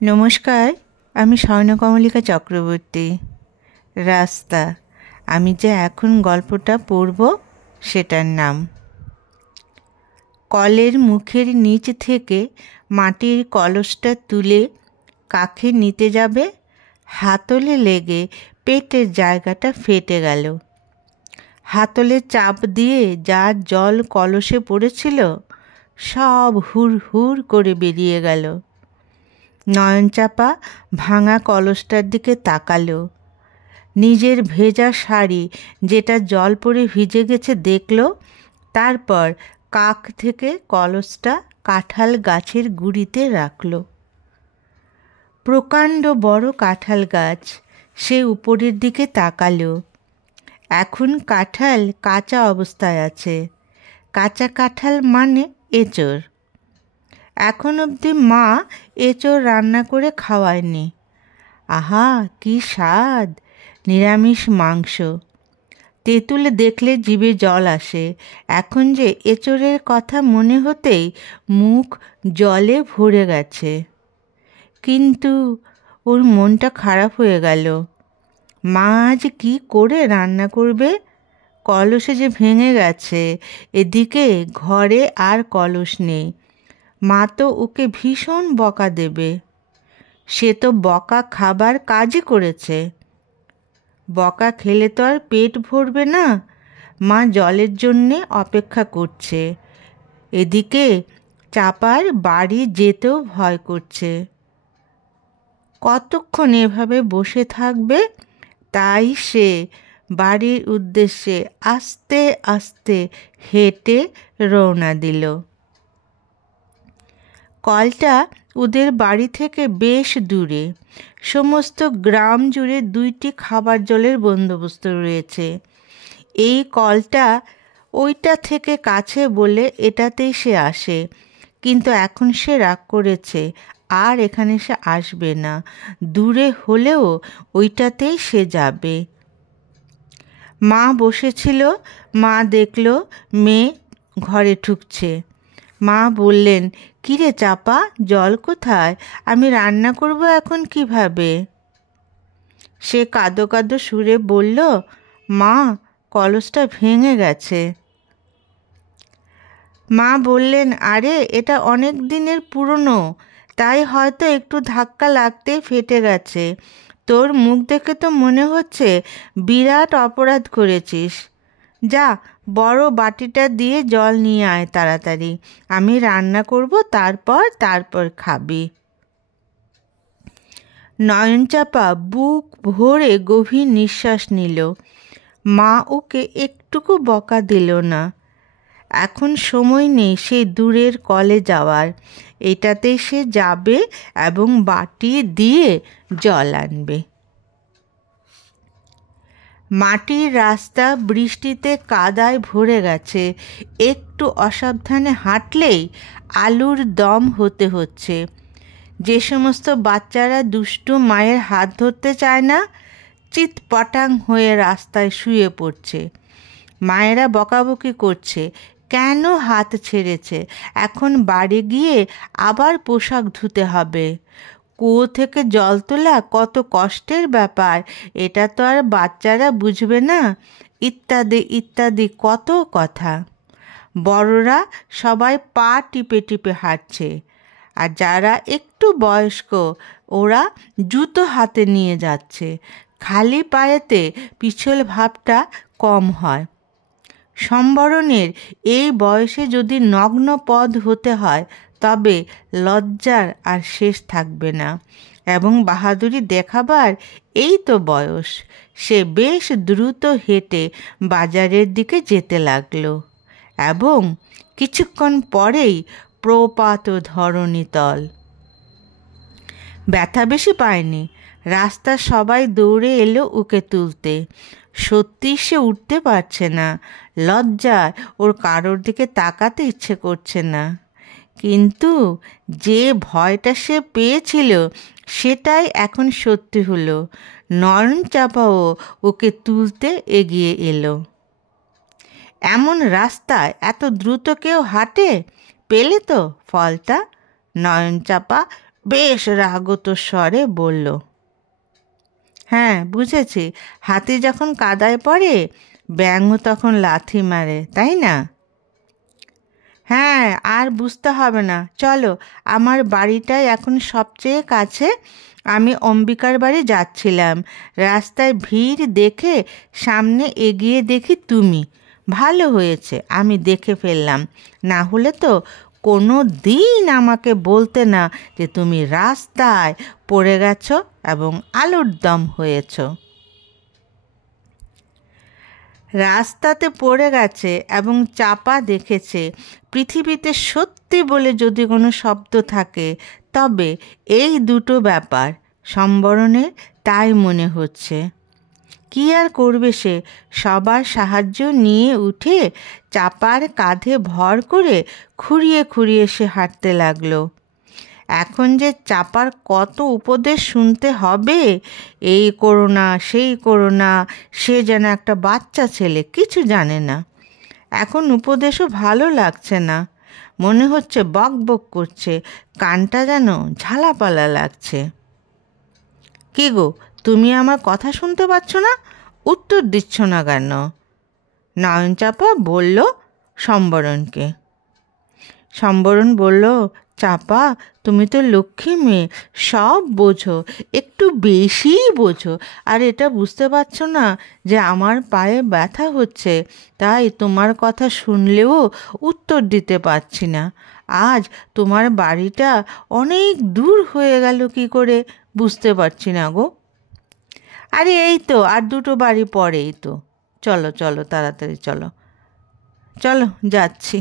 নমস্কার, আমি স্বর্ণকমলিকা চক্রবর্তী। রাস্তা। আমি যে এখন গল্পটা পড়ব সেটার নাম। কলের মুখের নিচ থেকে মাটির কলসটা তুলে কাকে নিতে যাবে, হাতলে লেগে পেটের জায়গাটা ফেটে গেল। হাতলে চাপ দিয়ে যা জল কলসে পড়েছিল সব হুর হুর করে বেরিয়ে গেল। নয়নচাপা ভাঙা কলসটার দিকে তাকালো। নিজের ভেজা শাড়ি যেটা জল পড়ে ভিজে গেছে দেখল। তারপর কাক থেকে কলসটা কাঁঠাল গাছের গুঁড়িতে রাখল। প্রকাণ্ড বড় কাঁঠাল গাছ। সে উপরের দিকে তাকালো। এখন কাঁঠাল কাঁচা অবস্থায় আছে। কাঁচা কাঁঠাল মানে এঁচোড়। এখন অবধি মা এঁচোড় রান্না করে খাওয়ায়নি। আহা, কি স্বাদ! নিরামিষ মাংস। তেঁতুলে দেখলে জিভে জল আসে। এখন যে এঁচোড়ের কথা মনে হতেই মুখ জলে ভরে গেছে। কিন্তু ওর মনটা খারাপ হয়ে গেল। মা আজ কী করে রান্না করবে? কলসে যে ভেঙে গেছে। এদিকে ঘরে আর কলস নেই। মা তো ওকে ভীষণ বকা দেবে। সে তো বকা খাবার কাজই করেছে। বকা খেলে তো আর পেট ভরবে না। মা জলের জন্যে অপেক্ষা করছে। এদিকে চাপার বাড়ি যেতেও ভয় করছে। কতক্ষণ এভাবে বসে থাকবে? তাই সে বাড়ির উদ্দেশ্যে আস্তে আস্তে হেঁটে রওনা দিল। কলটা ওদের বাড়ি থেকে বেশ দূরে। সমস্ত গ্রাম জুড়ে 2টি খাবার জলের বন্দোবস্ত রয়েছে। এই কলটা ওইটা থেকে কাছে বলে এটাতেই সে আসে। কিন্তু এখন সে রাগ করেছে, আর এখানে সে আসবে না। দূরে হলেও ওইটাতেই সে যাবে। মা বসেছিল। মা দেখল মেয়ে ঘরে ঢুকছে। মা বললেন, কিরে চাপা, জল কোথায়? আমি রান্না করব এখন কিভাবে? সে কাঁদো কাঁদো সুরে বলল, মা, কলসটা ভেঙে গেছে। মা বললেন, আরে এটা অনেক দিনের পুরনো, তাই হয়তো একটু ধাক্কা লাগতেই ফেটে গেছে। তোর মুখ দেখে তো মনে হচ্ছে বিরাট অপরাধ করেছিস। যা, বড় বাটিটা দিয়ে জল নিয়ে আয় তাড়াতাড়ি। আমি রান্না করব, তারপর খাবি। নয়নচাপা বুক ভরে গভীর নিঃশ্বাস নিল। মা ওকে একটুকু বকা দিল না। এখন সময় নেই সেই দূরের কলে যাওয়ার। এটাতেই সে যাবে এবং বাটি দিয়ে জল আনবে। মাটির রাস্তা বৃষ্টিতে কাদায় ভরে গেছে। একটু অসাবধানে হাঁটলেই আলুর দম হতে হচ্ছে। যে সমস্ত বাচ্চারা দুষ্টু মায়ের হাত ধরতে চায় না, চিৎপটাং হয়ে রাস্তায় শুয়ে পড়ছে। মায়েরা বকাবকি করছে, কেন হাত ছেড়েছে? এখন বাড়ি গিয়ে আবার পোশাক ধুতে হবে। কুয়ো থেকে জল তোলা কত কষ্টের ব্যাপার, এটা তো আর বাচ্চারা বুঝবে না, ইত্যাদি ইত্যাদি কত কথা। বড়রা সবাই পা টিপে টিপে হাঁটছে, আর যারা একটু বয়স্ক ওরা জুতো হাতে নিয়ে যাচ্ছে। খালি পায়েতে পিছল ভাবটা কম হয়। সম্বরণের এই বয়সে যদি নগ্ন পদ হতে হয় তবে লজ্জার আর শেষ থাকবে না। এবং বাহাদুরি দেখাবার এই তো বয়স। সে বেশ দ্রুত হেঁটে বাজারের দিকে যেতে লাগলো এবং কিছুক্ষণ পরেই প্রপাত ধরণীতল। ব্যথা বেশি পায়নি। রাস্তার সবাই দৌড়ে এলো ওকে তুলতে। সত্যি সে উঠতে পারছে না। লজ্জায় ওর কারোর দিকে তাকাতে ইচ্ছে করছে না। কিন্তু যে ভয়টা সে পেয়েছিল সেটাই এখন সত্যি হলো। নয়নচাপাও ওকে তুলতে এগিয়ে এলো। এমন রাস্তায় এত দ্রুত কেউ হাঁটে? পেলে তো ফলটা। নয়নচাপা বেশ রাগত স্বরে বলল, হ্যাঁ বুঝেছি, হাতি যখন কাদায় পড়ে ব্যাঙও তখন লাথি মারে, তাই না? হ্যাঁ, আর বুঝতে হবে না, চলো, আমার বাড়িটাই এখন সবচেয়ে কাছে। আমি অম্বিকার বাড়ি যাচ্ছিলাম, রাস্তায় ভিড় দেখে সামনে এগিয়ে দেখি তুমি। ভালো হয়েছে আমি দেখে ফেললাম, না হলে তো কোনো দিন আমাকে বলতে না যে তুমি রাস্তায় পড়ে গেছো এবং আলুর দম হয়েছো। রাস্তাতে পড়ে গেছে এবং চাপা দেখেছে, পৃথিবীতে সত্যি বলে যদি কোনো শব্দ থাকে তবে এই দুটো ব্যাপার সম্বরণের, তাই মনে হচ্ছে। কি আর করবে সে, সবার সাহায্য নিয়ে উঠে চাপার কাঁধে ভর করে খুঁড়িয়ে খুঁড়িয়ে সে হাঁটতে লাগলো। এখন যে চাপার কত উপদেশ শুনতে হবে, এই করো না সেই করো না, সে যেন একটা বাচ্চা ছেলে, কিছু জানে না। এখন উপদেশও ভালো লাগছে না, মনে হচ্ছে বক বক করছে, কানটা যেন ঝালাপালা লাগছে। কি গো, তুমি আমার কথা শুনতে পাচ্ছ না? উত্তর দিচ্ছ না কেন? নয়নচাপা বলল সম্বরণকে। সম্বরণ বলল, চাপা তুমি তো লক্ষ্মী মেয়ে, সব বোঝো, একটু বেশিই বোঝো, আর এটা বুঝতে পারছো না যে আমার পায়ে ব্যথা হচ্ছে, তাই তোমার কথা শুনলেও উত্তর দিতে পারছি না। আজ তোমার বাড়িটা অনেক দূর হয়ে গেল কি করে বুঝতে পারছি না গো। আরে এই তো আর দুটো বাড়ি পরেই তো, চলো চলো তাড়াতাড়ি চলো, চলো যাচ্ছি।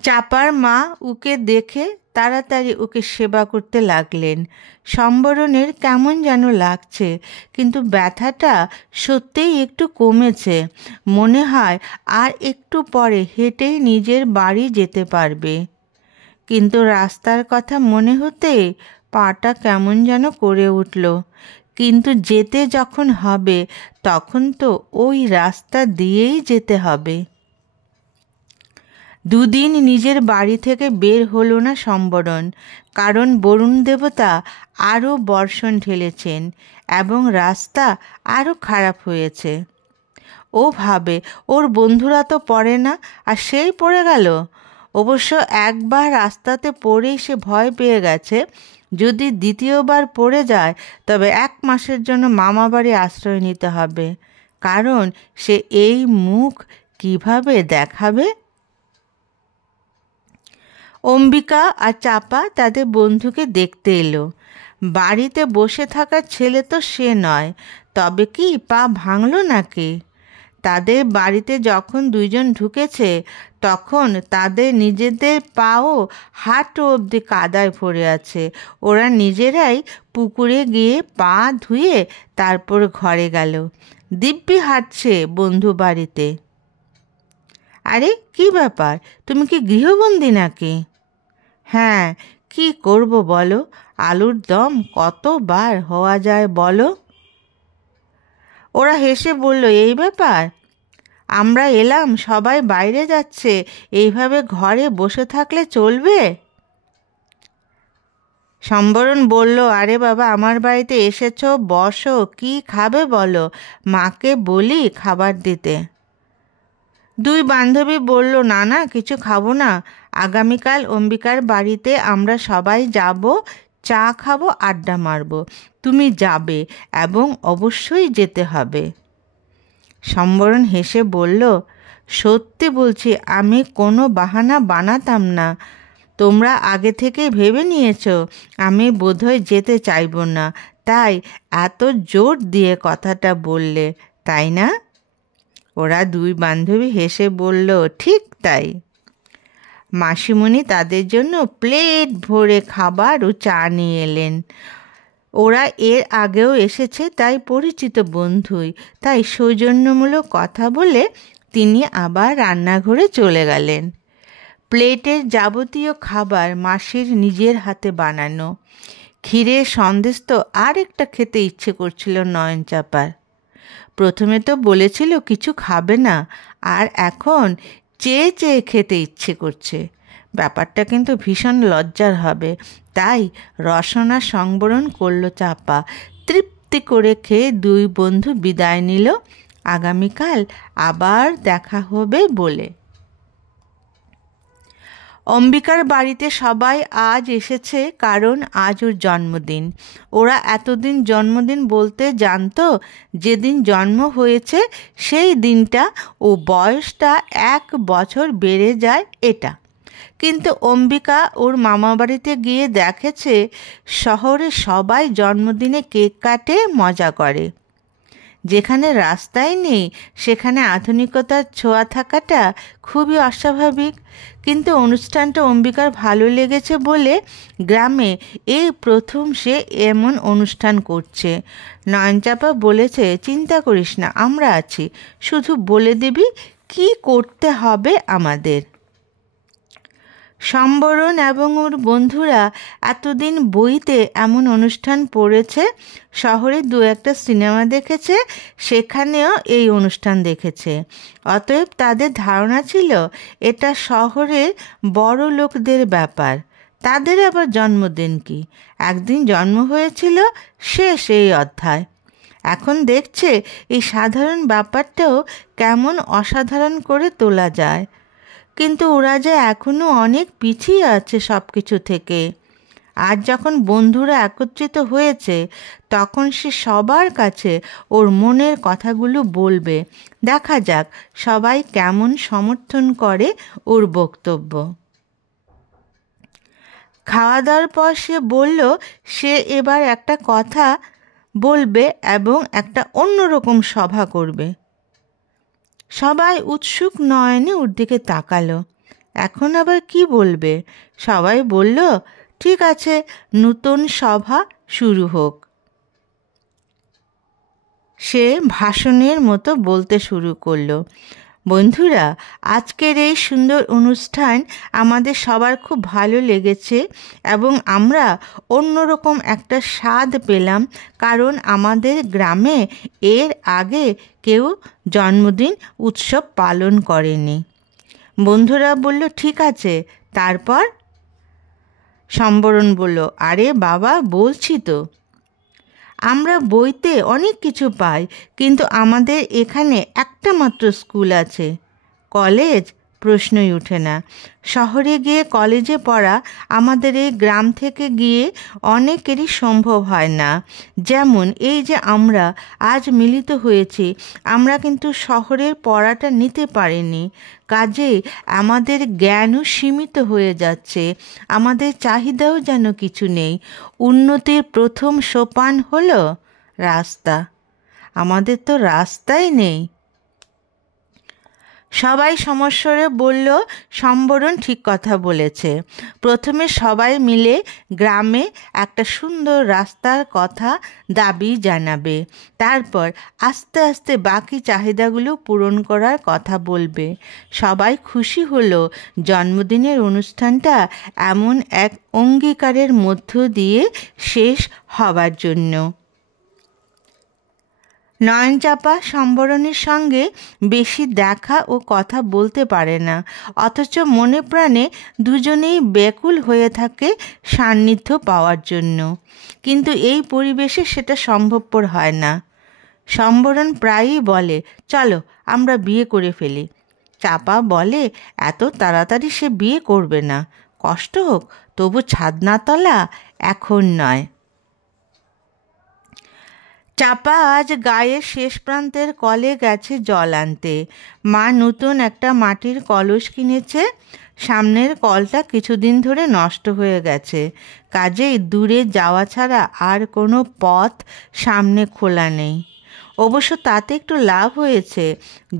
চাপার মা ওকে দেখে তাড়াতাড়ি ওকে সেবা করতে লাগলেন। সম্বরণের কেমন যেন লাগছে, কিন্তু ব্যথাটা সত্যিই একটু কমেছে। মনে হয় আর একটু পরে হেঁটেই নিজের বাড়ি যেতে পারবে। কিন্তু রাস্তার কথা মনে হতে পাটা কেমন যেন করে উঠল। কিন্তু যেতে যখন হবে তখন তো ওই রাস্তা দিয়েই যেতে হবে। দুদিন নিজের বাড়ি থেকে বের হলো না সম্বরণ, কারণ বরুণ দেবতা আরও বর্ষণ ঢেলেছেন এবং রাস্তা আরও খারাপ হয়েছে। ও ভাবে ওর বন্ধুরা তো পড়ে না, আর সেই পড়ে গেল। অবশ্য একবার রাস্তাতে পড়েই সে ভয় পেয়ে গেছে, যদি দ্বিতীয়বার পড়ে যায় তবে 1 মাসের জন্য মামা বাড়ি আশ্রয় নিতে হবে, কারণ সে এই মুখ কিভাবে দেখাবে। অম্বিকা আর চাপা তাদের বন্ধুকে দেখতে এলো। বাড়িতে বসে থাকা ছেলে তো সে নয়, তবে কি পা ভাঙল নাকি? তাদের বাড়িতে যখন দুইজন ঢুকেছে তখন তাদের নিজেদের পাও হাঁটু অবধি কাদায় ভরে আছে। ওরা নিজেরাই পুকুরে গিয়ে পা ধুয়ে তারপর ঘরে গেল। দিব্যি হাঁটছে বন্ধু বাড়িতে। আরে কি ব্যাপার, তুমি কি গৃহবন্দী নাকি? হ্যাঁ, কি করব বলো, আলুর দম কতবার হওয়া যায় বলো। ওরা হেসে বলল, এই ব্যাপার, আমরা এলাম, সবাই বাইরে যাচ্ছে, এইভাবে ঘরে বসে থাকলে চলবে? সম্বরণ বলল, আরে বাবা, আমার বাড়িতে এসেছো, বসো, কি খাবে বলো, মাকে বলি খাবার দিতে। দুই বান্ধবী বলল, না না, কিছু খাবো না, আগামীকাল অম্বিকার বাড়িতে আমরা সবাই যাব, চা খাবো, আড্ডা মারবো, তুমি যাবে এবং অবশ্যই যেতে হবে। সম্বরণ হেসে বলল, সত্যি বলছি, আমি কোনো বাহানা বানাতাম না, তোমরা আগে থেকেই ভেবে নিয়েছো আমি বোধহয় যেতে চাইব না, তাই এত জোর দিয়ে কথাটা বললে, তাই না? ওরা দুই বান্ধবী হেসে বলল, ঠিক তাই। মাসিমণি তাদের জন্য প্লেট ভরে খাবার ও চা নিয়ে এলেন। ওরা এর আগেও এসেছে, তাই পরিচিত বন্ধুই, তাই সৌজন্যমূলক কথা বলে তিনি আবার রান্নাঘরে চলে গেলেন। প্লেটের যাবতীয় খাবার মাসির নিজের হাতে বানানো। ক্ষীরের সন্দেশ তো আর একটা খেতে ইচ্ছে করছিল নয়নচাপার। প্রথমে তো বলেছিল কিছু খাবে না, আর এখন চেয়ে চেয়ে খেতে ইচ্ছে করছে। ব্যাপারটা কিন্তু ভীষণ লজ্জার হবে। তাই রসনা সংবরণ করল চাপা। তৃপ্তি করে খেয়ে দুই বন্ধু বিদায় নিল, আগামীকাল আবার দেখা হবে বলে। অম্বিকার বাড়িতে সবাই আজ এসেছে, কারণ আজ ওর জন্মদিন। ওরা এতদিন জন্মদিন বলতে জানতো যেদিন জন্ম হয়েছে সেই দিনটা ও বয়সটা 1 বছর বেড়ে যায় এটা। কিন্তু অম্বিকা ওর মামাবাড়িতে গিয়ে দেখেছে শহরে সবাই জন্মদিনে কেক কাটে, মজা করে। যেখানে রাস্তায় নেই সেখানে আধুনিকতার ছোঁয়া থাকাটা খুবই অস্বাভাবিক। কিন্তু অনুষ্ঠানটা অম্বিকার ভালো লেগেছে বলে গ্রামে এই প্রথম সে এমন অনুষ্ঠান করছে। নয়নচাপা বলেছে, চিন্তা করিস না, আমরা আছি, শুধু বলে দিবি কি করতে হবে আমাদের। সম্বরণ এবং ওর বন্ধুরা এতদিন বইতে এমন অনুষ্ঠান পড়েছে, শহরে 2-1টা সিনেমা দেখেছে, সেখানেও এই অনুষ্ঠান দেখেছে। অতএব তাদের ধারণা ছিল এটা শহরের বড় লোকদের ব্যাপার। তাদের আবার জন্মদিন কি, একদিন জন্ম হয়েছিল, শেষ এই অধ্যায়। এখন দেখছে এই সাধারণ ব্যাপারটাও কেমন অসাধারণ করে তোলা যায়। কিন্তু ওরা যে এখনও অনেক পিছিয়ে আছে সব কিছু থেকে। আজ যখন বন্ধুরা একত্রিত হয়েছে তখন সে সবার কাছে ওর মনের কথাগুলো বলবে। দেখা যাক সবাই কেমন সমর্থন করে ওর বক্তব্য। খাওয়া দাওয়ার পর সে বলল সে এবার একটা কথা বলবে এবং একটা অন্যরকম সভা করবে। সবাই উৎসুক নয়নে ওর দিকে তাকালো। এখন আবার কি বলবে? সবাই বলল, ঠিক আছে, নতুন সভা শুরু হোক। সে ভাষণের মতো বলতে শুরু করলো, বন্ধুরা, আজকের এই সুন্দর অনুষ্ঠান আমাদের সবার খুব ভালো লেগেছে এবং আমরা অন্যরকম একটা স্বাদ পেলাম, কারণ আমাদের গ্রামে এর আগে কেউ জন্মদিন উৎসব পালন করেনি। বন্ধুরা বলল, ঠিক আছে, তারপর? সম্বরণ বলল, আরে বাবা, বলছি তো। আমরা বইতে অনেক কিছু পাই, কিন্তু আমাদের এখানে একটা মাত্র স্কুল আছে। কলেজ? প্রশ্নই ওঠে না। শহরে গিয়ে কলেজে পড়া আমাদের এই গ্রাম থেকে গিয়ে অনেকেরই সম্ভব হয় না। যেমন এই যে আমরা আজ মিলিত হয়েছি, আমরা কিন্তু শহরের পড়াটা নিতে পারিনি। কাজেই আমাদের জ্ঞানও সীমিত হয়ে যাচ্ছে, আমাদের চাহিদাও যেন কিছু নেই। উন্নতির প্রথম সোপান হলো রাস্তা। আমাদের তো রাস্তাই নেই। সবাই সমস্বরে বলল, সম্বরণ ঠিক কথা বলেছে। প্রথমে সবাই মিলে গ্রামে একটা সুন্দর রাস্তার কথা দাবি জানাবে, তারপর আস্তে আস্তে বাকি চাহিদাগুলো পূরণ করার কথা বলবে। সবাই খুশি হলো জন্মদিনের অনুষ্ঠানটা এমন এক অঙ্গীকারের মধ্য দিয়ে শেষ হবার জন্য। নয়নচাপা সম্বরণের সঙ্গে বেশি দেখা ও কথা বলতে পারে না, অথচ মনে প্রাণে দুজনেই ব্যাকুল হয়ে থাকে সান্নিধ্য পাওয়ার জন্য। কিন্তু এই পরিবেশে সেটা সম্ভবপর হয় না। সম্বরণ প্রায়ই বলে, চলো আমরা বিয়ে করে ফেলি। চাপা বলে, এত তাড়াতাড়ি সে বিয়ে করবে না, কষ্ট হোক, তবু ছাদনাতলা এখন নয়। চাপা আজ গায়ের শেষ প্রান্তের কলে গেছে জল আনতে। মা নতুন একটা মাটির কলস কিনেছে। সামনের কলটা কিছুদিন ধরে নষ্ট হয়ে গেছে, কাজেই দূরে যাওয়া ছাড়া আর কোনো পথ সামনে খোলা নেই। অবশ্য তাতে একটু লাভ হয়েছে,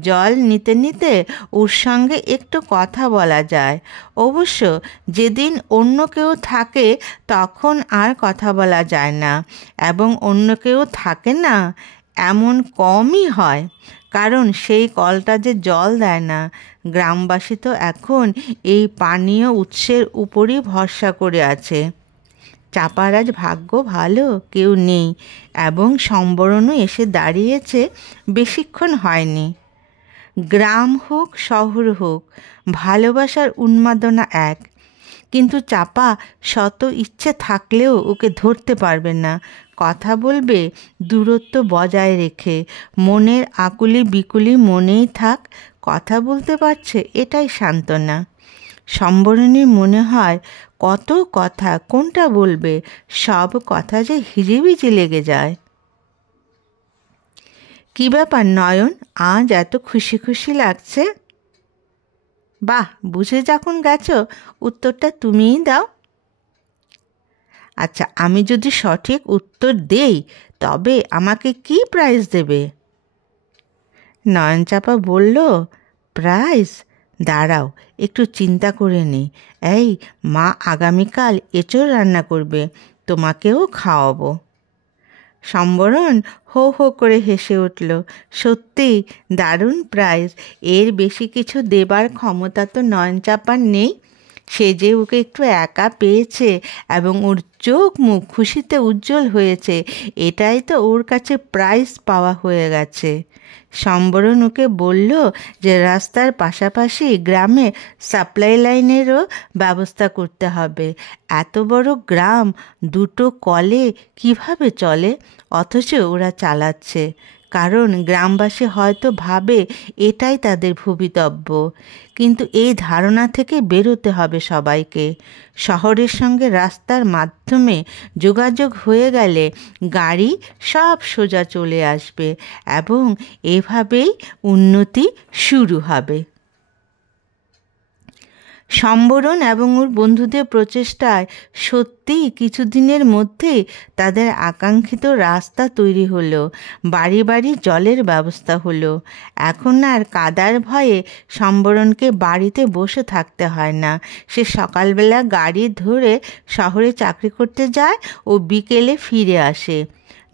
জল নিতে নিতে ওর সঙ্গে একটু কথা বলা যায়। অবশ্য যেদিন অন্য কেউ থাকে তখন আর কথা বলা যায় না, এবং অন্য কেউ থাকে না এমন কমই হয়, কারণ সেই কলটা যে জল দেয় না। গ্রামবাসী তো এখন এই পানীয় উৎসের উপরই ভরসা করে আছে। চাপার আজ ভাগ্য ভালো, কেউ নেই, এবং সম্বরণও এসে দাঁড়িয়েছে, বেশিক্ষণ হয়নি। গ্রাম হোক শহর হোক, ভালোবাসার উন্মাদনা এক। কিন্তু চাপা শত ইচ্ছে থাকলেও ওকে ধরতে পারবে না। কথা বলবে দূরত্ব বজায় রেখে, মনের আকুলি বিকুলি মনেই থাক, কথা বলতে পারছে এটাই সান্ত্বনা। সম্বরণীর মনে হয় কত কথা, কোনটা বলবে, সব কথা যে হিজিবিজি লেগে যায়। কী ব্যাপার নয়ন, আজ এত খুশি খুশি লাগছে? বাহ, বুঝে যখন গেছো, উত্তরটা তুমিই দাও। আচ্ছা, আমি যদি সঠিক উত্তর দেই তবে আমাকে কি প্রাইজ দেবে? নয়নচাপা বলল, প্রাইজ? দাঁড়াও, একটু চিন্তা করে নিই। এই, মা আগামীকাল এঁচোড় রান্না করবে, তোমাকেও খাওয়াবো। সম্বরণ হো হো করে হেসে উঠল। সত্যি দারুণ প্রাইজ, এর বেশি কিছু দেবার ক্ষমতা তো নয়নচাপার নেই। সে যে ওকে একটু একা পেয়েছে এবং ওর চোখ মুখ খুশিতে উজ্জ্বল হয়েছে, এটাই তো ওর কাছে প্রাইজ পাওয়া হয়ে গেছে। সম্বরণ ওকে বলল যে রাস্তার পাশাপাশি গ্রামে সাপ্লাই লাইনেরও ব্যবস্থা করতে হবে। এত বড় গ্রাম, দুটো কলে কিভাবে চলে, অথচ ওরা চালাচ্ছে। কারণ গ্রামবাসী হয়তো ভাবে এটাই তাদের ভবিতব্য। কিন্তু এই ধারণা থেকে বেরোতে হবে সবাইকে। শহরের সঙ্গে রাস্তার মাধ্যমে যোগাযোগ হয়ে গেলে গাড়ি সব সোজা চলে আসবে এবং এভাবেই উন্নতি শুরু হবে। সম্বরণ এবং ওর বন্ধুদের প্রচেষ্টায় সত্যিই কিছুদিনের মধ্যেই তাদের আকাঙ্ক্ষিত রাস্তা তৈরি হলো। বাড়ি বাড়ি জলের ব্যবস্থা হলো। এখন আর কাদার ভয়ে সম্বরণকে বাড়িতে বসে থাকতে হয় না। সে সকালবেলা গাড়ি ধরে শহরে চাকরি করতে যায় ও বিকেলে ফিরে আসে।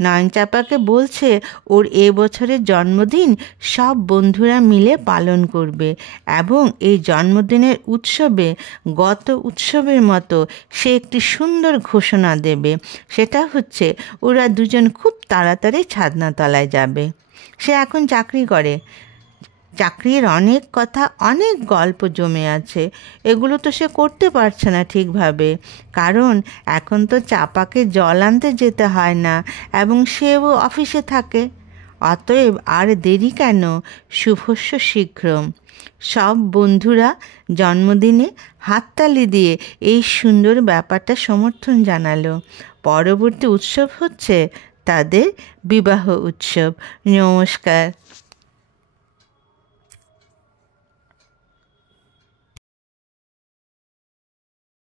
নয়নচাপাকে বলছে ওর এবছরের জন্মদিন সব বন্ধুরা মিলে পালন করবে এবং এই জন্মদিনের উৎসবে গত উৎসবের মতো সে একটি সুন্দর ঘোষণা দেবে। সেটা হচ্ছে ওরা দুজন খুব তাড়াতাড়ি ছাদনাতলায় যাবে। সে এখন চাকরি করে। চাকরির অনেক কথা, অনেক গল্প জমে আছে। এগুলো তো সে করতে পারছে না ঠিকভাবে, কারণ এখন তো চাপাকে জল আনতে যেতে হয় না এবং সেও অফিসে থাকে। অতএব আর দেরি কেন, শুভস্য শীঘ্রম। সব বন্ধুরা জন্মদিনে হাততালি দিয়ে এই সুন্দর ব্যাপারটা সমর্থন জানালো। পরবর্তী উৎসব হচ্ছে তাদের বিবাহ উৎসব। নমস্কার।